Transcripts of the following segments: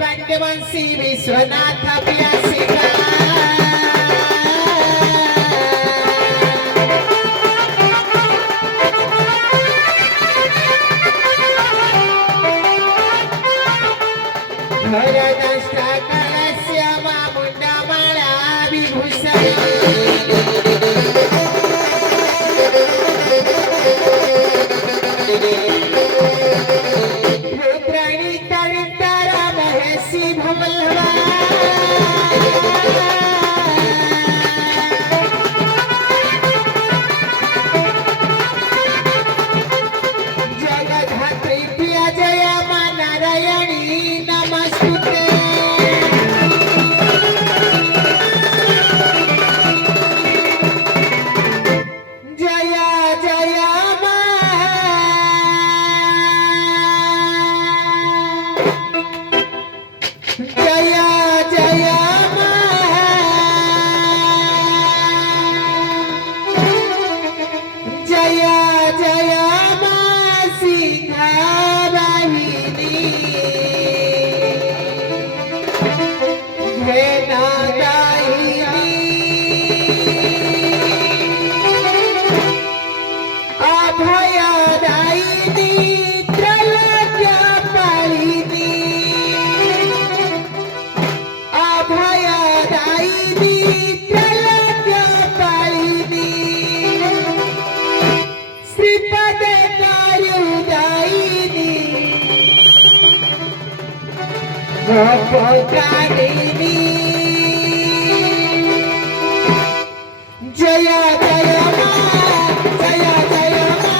भाग्यवंशी विश्वनाथ प्यासिका भरदष्टा कलस्य मुंडमाला विभूषण रुद्राणी गोपकारिणी जय जय मा जय जय मा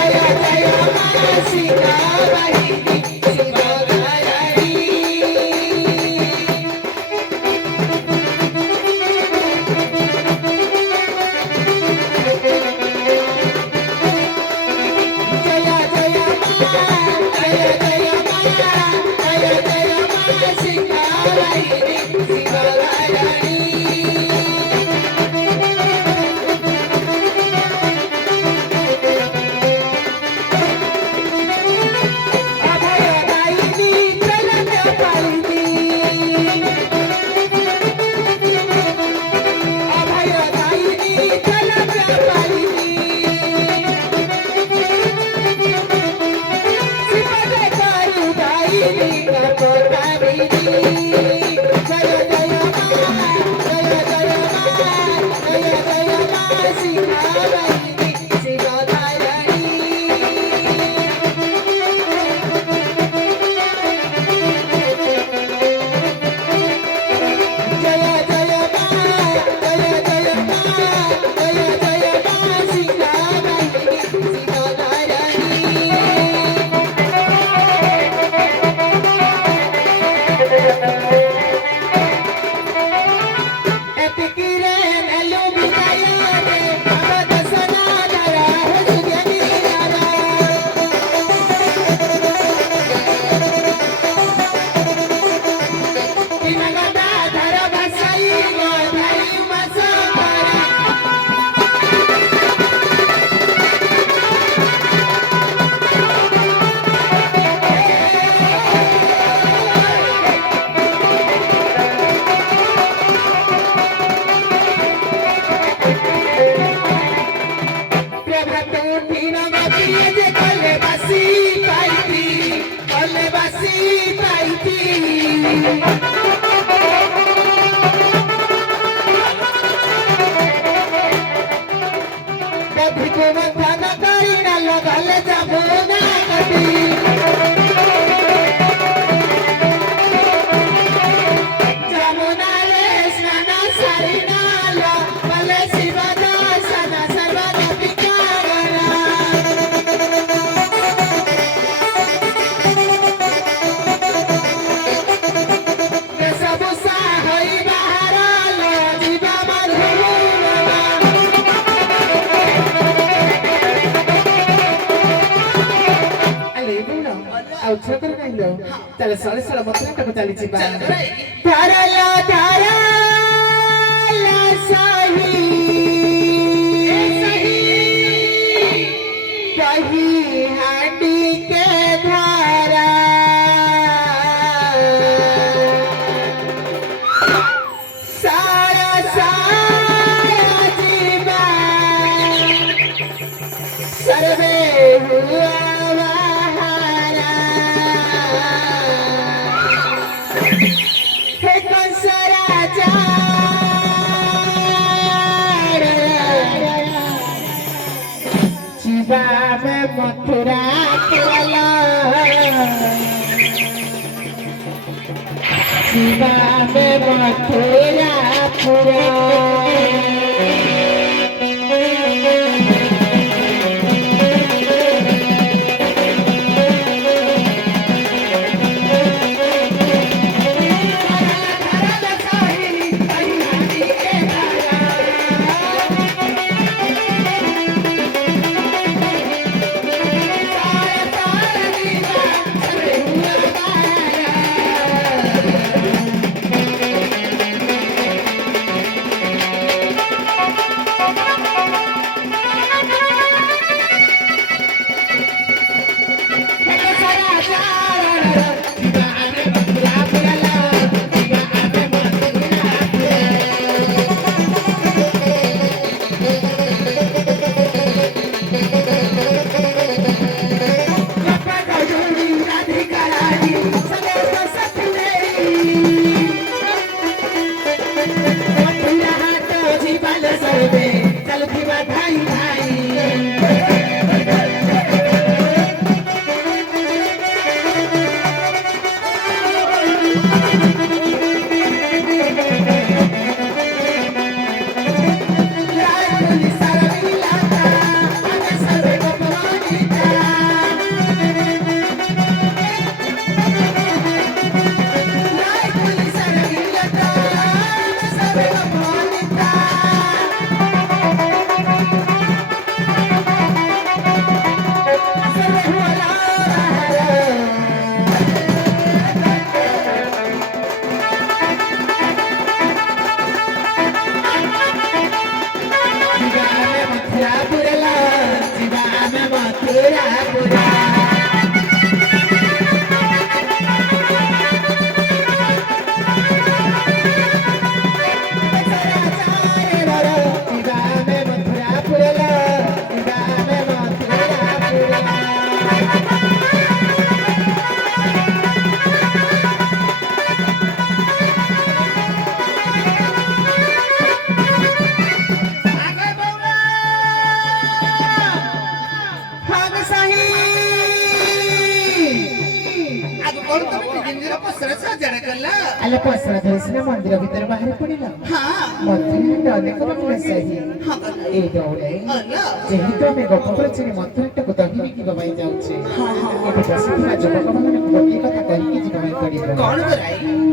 जय जय मा सीता वाहिनी शिवगायणी Tala sala sala matla ka matali chiba. Tharala tharala sahi kahi handi ke dhara sara sara jiba sarve hua Mathura केला शिवा में मथुरा पूरा अल्ला पसरा धरिसिना मंदिर भितर बाहेर पडिला मथुराट अनेक रंगीन साही ए दौड़े जेहेतु आमे गप प्रचने मथुराटକୁ ଦହି ବିକିବା ପାଇଁ ଯାଉଛେ ଏଠି ବସିଥିବା ଯୁବକମାନଙ୍କୁ ଗୋଟିଏ କଥା କହିକି ଯିବା ପାଇଁ ପଡ଼ିବ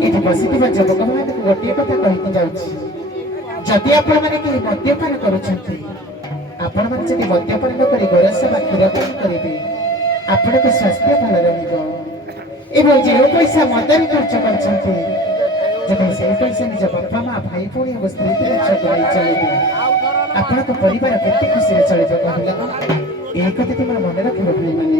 ଏଠି ବସିଥିବା ଯୁବକମାନଙ୍କୁ ଗୋଟିଏ କଥା କହିକି ଯାଉଛି ଯଦି ଆପଣମାନେ କେହି ମଦ୍ୟପାନ କରୁଛନ୍ତି ଆପଣମାନେ ଯଦି ମଦ୍ୟପାନ ନ କରି ଗୋରସ ବା କ୍ଷୀର ପାନ କରିବେ ଆପଣଙ୍କ ସ୍ୱାସ୍ଥ୍ୟ ଭଲ ରହିବ ଏବଂ ଯେଉଁ ପଇସା ମଦରେ ଖର୍ଚ୍ଚ କରିଛନ୍ତି ଯଦି ସେହି ପଇସା ନିଜ ବାପା ମା ଭାଇ ଭଉଣୀ ଏବଂ ସ୍ତ୍ରୀ ଖର୍ଚ୍ଚ କରି ଚଳିବେ ଆପଣଙ୍କ ପରିବାର କେତେ ଖୁସିରେ ଚଳିବ କହିଲ ଏହି କଥାଟି ମୋର ମନେ ରଖିବ ଭାଇମାନେ